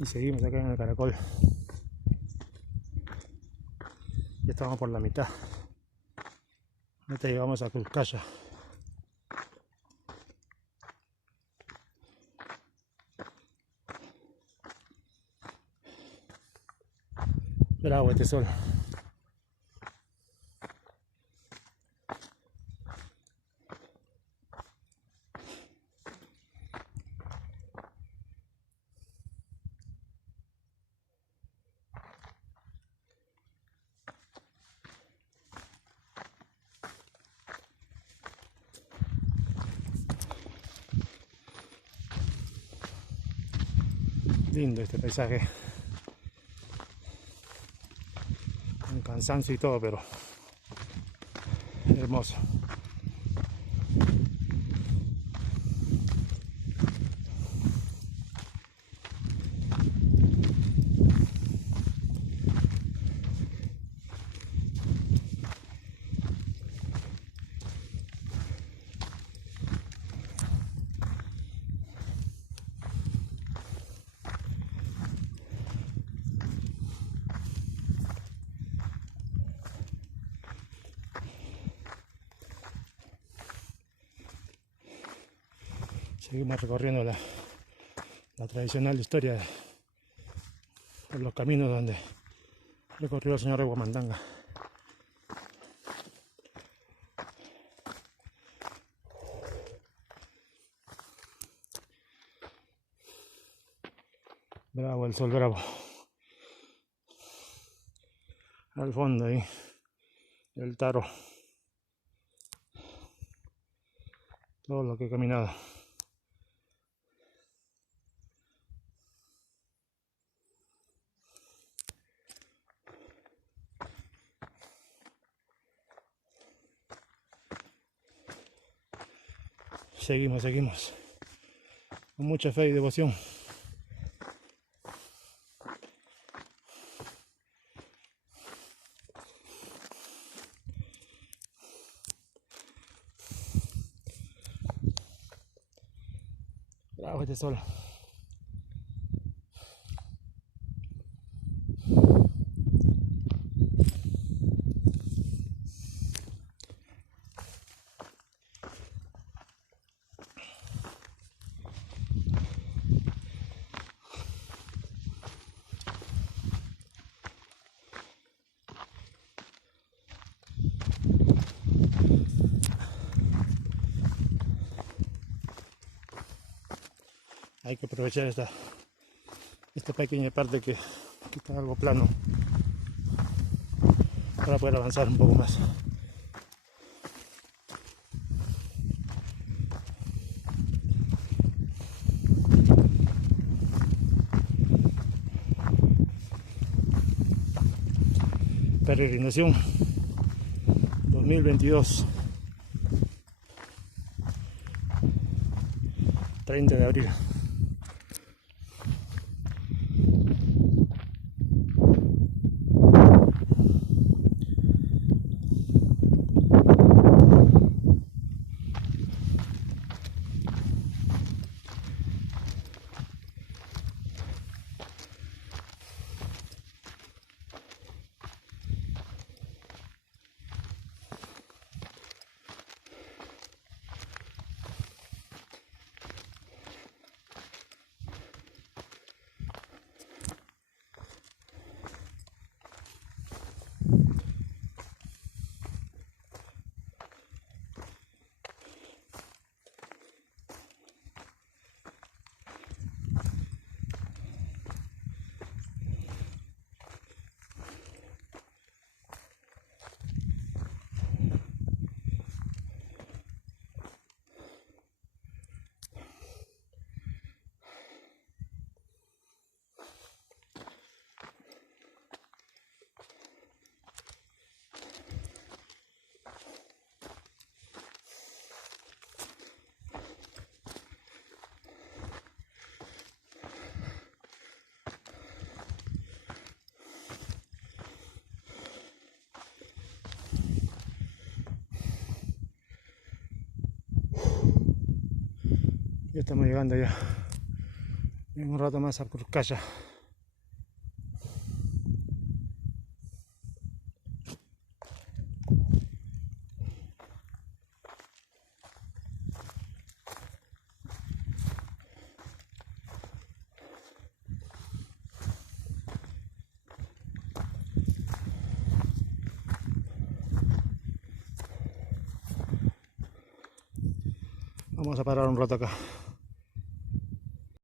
Y seguimos acá en el Caracol. Ya estamos por la mitad. Ahorita llegamos a Cuscaya. Bravo este sol. Lindo este paisaje. Un cansancio y todo, pero hermoso. Seguimos recorriendo la tradicional historia de los caminos donde recorrió el señor Huamantanga. Bravo el sol, bravo. Al fondo ahí, el Taro. Todo lo que he caminado. Seguimos. Con mucha fe y devoción. Bravo este sol. Hay que aprovechar esta pequeña parte que está algo plano para poder avanzar un poco más. Peregrinación 2022, 30 de abril. Ya estamos llegando ya en un rato más a Cuscaya. Vamos a parar un rato acá.